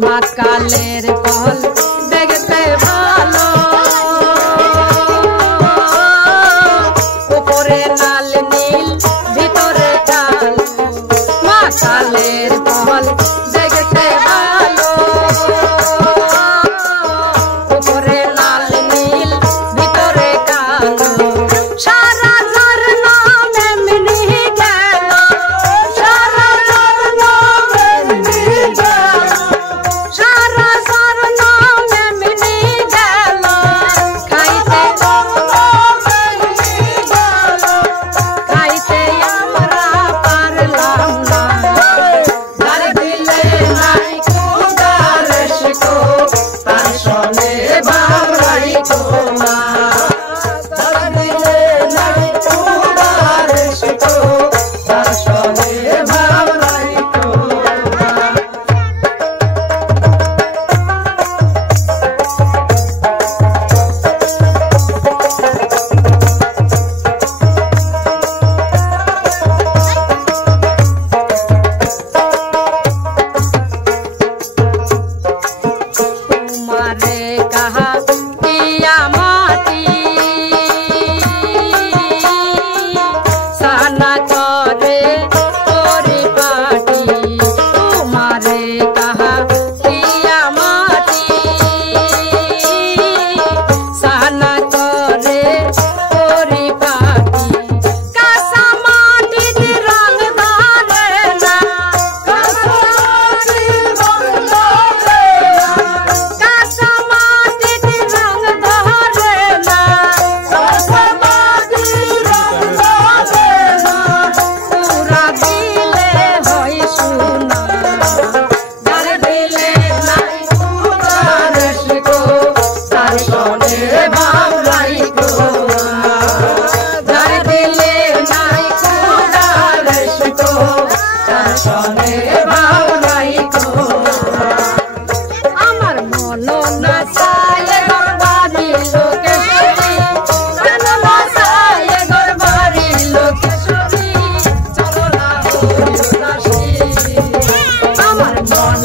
মাকালের ফল দেখতে ভালো উপরে লাল নীল ভিতরে কালো মাকালের ফল দেখতে ভালো উপরে লাল নীল ভিতরে কালো সারা ঝরনা এমনি গেল সারা ঝরনা এমনি গেল সারা ঝরনা এমনি গেল খাইতে খাইতে আমরা পারলাম না যার দিলে নাই খুদার শিকো তার সনে বাবরাই কোনা যার দিলে নাই খুদার শিকো তার সনে বাবরাই কোনা तुम्हारे कहा किया माटी सहना करे तोरी पाटी तुम्हारे कहा किया माटी सहना करे तोरी पाटी कासा माटी दी रंग धारे ना कासा माटी रंग धारे ना कासा माटी दी रंग धारे ना कासा माटी रंग धारे ना पूरा दिले होई सुना যার দিলে নাই খুদার শিকো তার সনে বাবরাই কোনা যার দিলে নাই খুদার শিকো তার সনে বাবরাই কোনা আমার মন না চায় গরবারি লোকেশ্বরী মন না চায় গরবারি লোকেশ্বরী চলো না হরি দাসী আমার মন